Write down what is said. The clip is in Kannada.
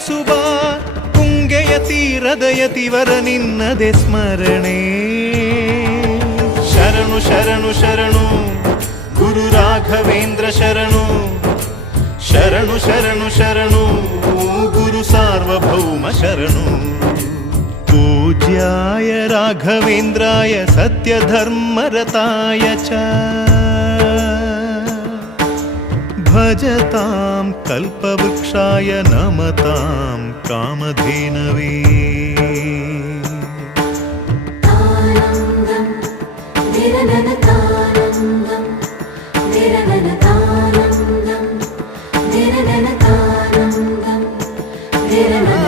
ಹರಿಸುವ ತುಂಗೆಯ ತೀರದ ಯತಿವರ ನಿನ್ನದೆ ಸ್ಮರಣೆ. ಶರಣು ಶರಣು ಶರಣು ಗುರು ರಾಘವೇಂದ್ರ ಶರಣು, ಶರಣು ಶರಣು ಶರಣು ಗುರು ಸಾರ್ವಭೌಮ ಶರಣು. पूज्याय राघवेन्द्राय सत्यधर्मरताय च भजतां कल्पवृक्षाय नमतां कामधेनवे. निरननतानन्दं